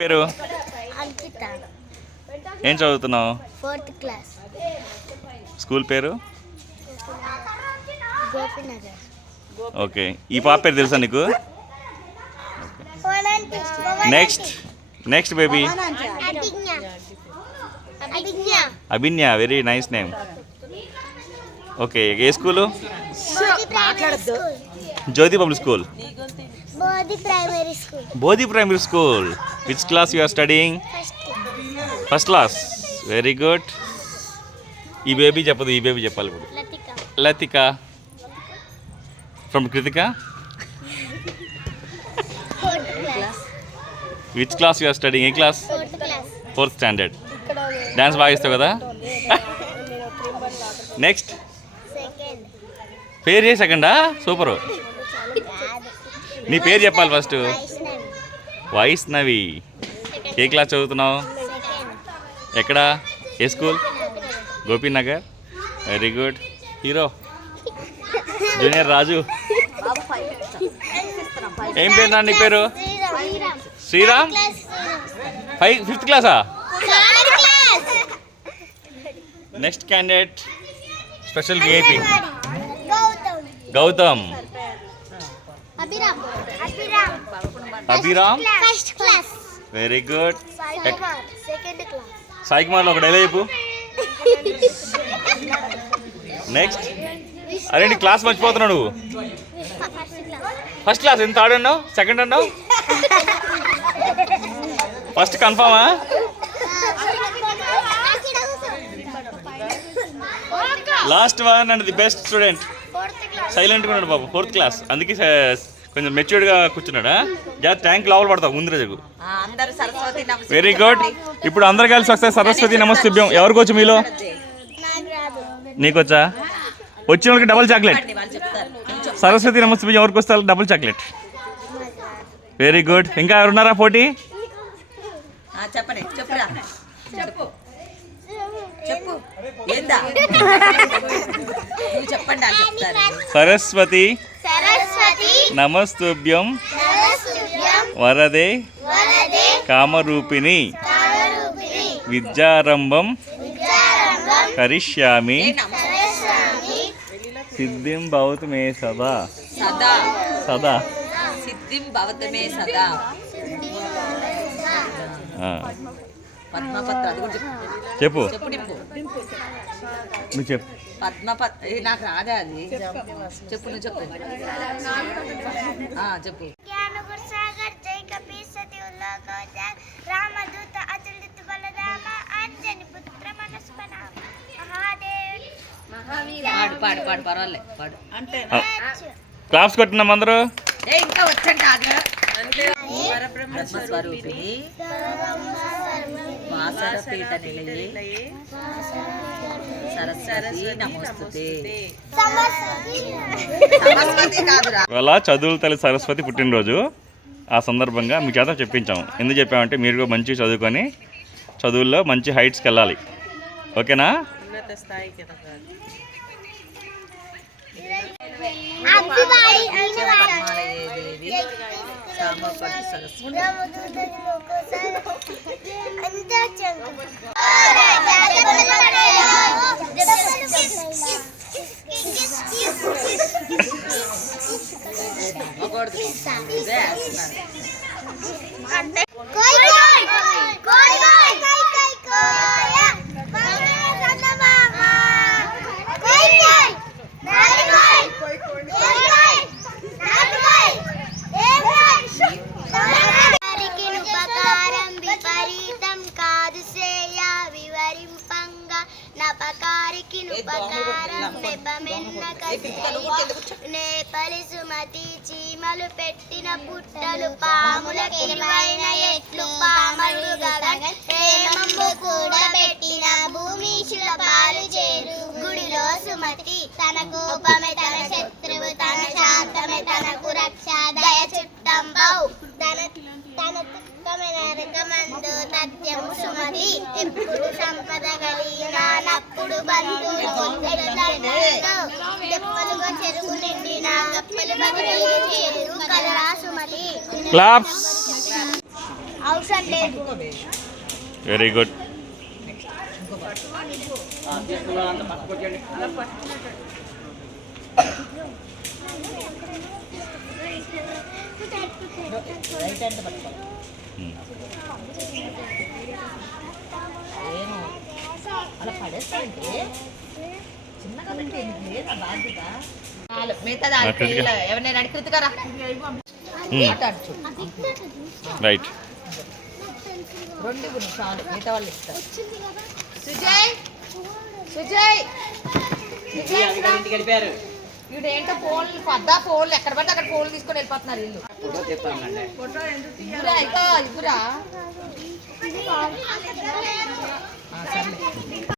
పేరు? అంకిత. ఏం చదువుతున్నావు? Fourth class. స్కూల్ పేరు? గోపినగర్. ఓకే. ఈ పాప పేరు తెలుసా నీకు? Next. Next baby. Abhinya very nice name. Okay A school? Jyothi public school. Bodhi primary school Bodhi primary school which class you are studying first class very good ఈ baby చెప్పదు ఈ baby చెప్పాలి ఇప్పుడు. Latika. From Krithika which class you are studying A class fourth standard dance బాగా ఇస్తావు కదా next పేరు చేసి సెకండా సూపరు నీ పేరు చెప్పాలి ఫస్ట్ వైష్ణవి. ఏ క్లాస్ చదువుతున్నావు? ఎక్కడ? ఏ school Gopinagar. Very good hero junior Raju ఏం పేరు నాన్న నీ పేరు? శ్రీరామ్? ఫైవ్ ఫిఫ్త్ క్లాసా next candidate special VIP Gautam Abhiram. Abhiram. Abhiram? First class very good second class Sai కుమార్లో ఒక డైలీ చెప్పు? నెక్స్ట్ అరే నీ క్లాస్ మర్చిపోతున్నావు నువ్వు? ఫస్ట్ క్లాస్ ఎంత థర్డ్ అన్నావు? సెకండ్ అన్నావు? First కన్ఫామా last one and the best student సైలెంట్గా ఉన్నాడు బాబు. ఫోర్త్ క్లాస్ అందుకే కొంచెం మెచ్యూర్డ్గా కూర్చున్నాడా? జా ట్యాంక్ లోపల పడతావు ముందు రోజు ఆ, అందరూ సరస్వతి నమస్తే. వెరీ గుడ్ ఇప్పుడు అందరు కలిసి వస్తే సరస్వతి నమస్తుభ్యం. ఎవరికి వచ్చు మీలో? నీకొచ్చా? వచ్చిన వాళ్ళకి డబుల్ చాక్లెట్ సరస్వతి నమస్తుభ్యం ఎవరికి వస్తే డబుల్ చాక్లెట్ వెరీ గుడ్ ఇంకా ఎవరున్నారా పోటీ? ఆ, చెప్పండి చెప్పురా. చెప్పు. చెప్పు. ఏందా? నువ్వు చెప్పండి వాళ్ళు చెప్తారు. సరస్వతి సరస్వతి. నమస్తుభ్యం. వరదే. వరదే. కామరూపిణి. విద్యారంభం. విద్యారంభం. కరిష్యామి. సిద్ధిం భవతు మే సదా. సదా. సదా. సిద్ధిం భవతమే సదా. ఆ, అది చెప్పు. చెప్పు. నువ్వు చెప్పు. పద్మపత్ నాకు రాదే అది? చెప్పు నువ్వు చెప్పు. చెప్పు. పాడు పాడు పాడు పర్వాలేదు పాడు. అందరూ. ఏ ఇంకా వచ్చండి పరబ్రహ్మ స్వరూపిణి. పీఠ నిలయే సరస్వతి నమోస్తుతే. సరస్వతి కాదురా. ఇవాళ చదువుల తల్లి సరస్వతి పుట్టినరోజు. ఆ సందర్భంగా మీకు చేత చెప్పించాము. ఎందుకు చెప్పామంటే మీరు కూడా మంచిగా చదువుకొని చదువుల్లో మంచి హైట్స్కి వెళ్ళాలి. ఓకేనా? దేవి సామపతి నెపమెన్న నేపలి సుమతి చీమలు పెట్టిన పుట్టలు పాముల కిరువైన ఎట్లు పామలు ప్రేమము కూడా పెట్టిన భూమి పాలు చేరు గుడిలో సుమతి తన కోపమే తన దుఃఖమే నరకమందు తథ్యము సుమతి. ఎప్పుడు సంపద కలిగినప్పుడు బంధువులు ముద్దలు దండలు దెప్పలుగా చెరువు నిండిన గప్పలు బదులు చేరు కలరా సుమతి. క్లాప్స్ అవసరం లేదు. వెరీ గుడ్ రైట్ హ్యాండ్ పట్టుకో ఏమో అలా పడేస్తానంటే చిన్నగా పెట్టి లేదా బాధ్యత చాలు మిగతా నా కృతిక. ఎవరినైనా అడిగి రా. రైట్ రెండు గురి చాలు మిగతా వాళ్ళు ఇస్తారు సుజయ్ సుజయ్ వెళ్ళిపోయారు వీడు ఏంటో ఫోన్లు పద్దా ఫోన్లు ఎక్కడ పడితే అక్కడ ఫోన్లు తీసుకొని వెళ్ళిపోతున్నారు తెస్తానండి ఇవ్వరా ఇంకా ఇవ్వరా